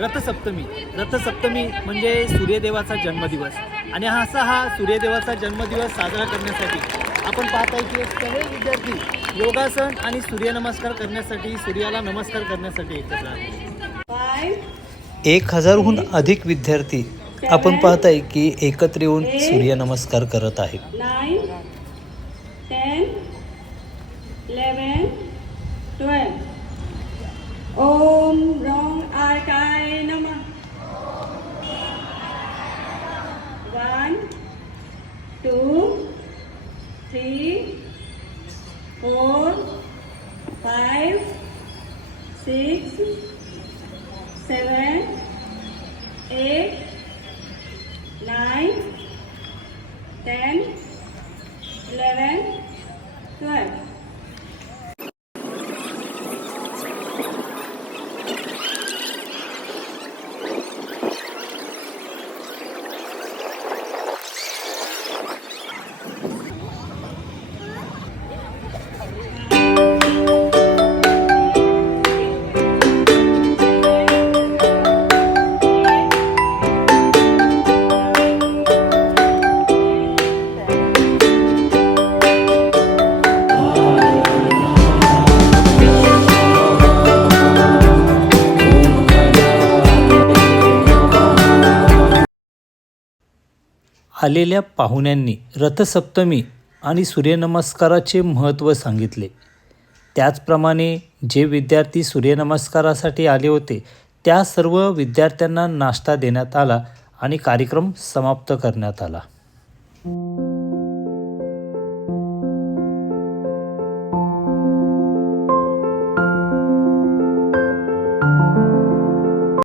रथसप्तमी म्हणजे सूर्यदेवाचा जन्मदिवस आणि हा सूर्यदेवाचा जन्मदिवस साजरा करण्यासाठी आपण पाहत आहे की सगळे विद्यार्थी योगासन आणि सूर्यनमस्कार करण्यासाठी सूर्याला नमस्कार करण्यासाठी एकत्र आले. 1000हून अधिक विद्यार्थी आपण पाहत आहे की एकत्र येऊन सूर्यनमस्कार करत आहेत. 9, 10, 11, 12. ओम रॉंग आकाय नमः. 1, 2, 3, 4, 5, 6, 7, 8, 9, 10, 11, 12. आलेल्या पाहुण्यांनी रथसप्तमी आणि सूर्यनमस्काराचे महत्त्व सांगितले. त्याचप्रमाणे जे विद्यार्थी सूर्यनमस्कारासाठी आले होते त्या सर्व विद्यार्थ्यांना नाश्ता देण्यात आला आणि कार्यक्रम समाप्त करण्यात आला.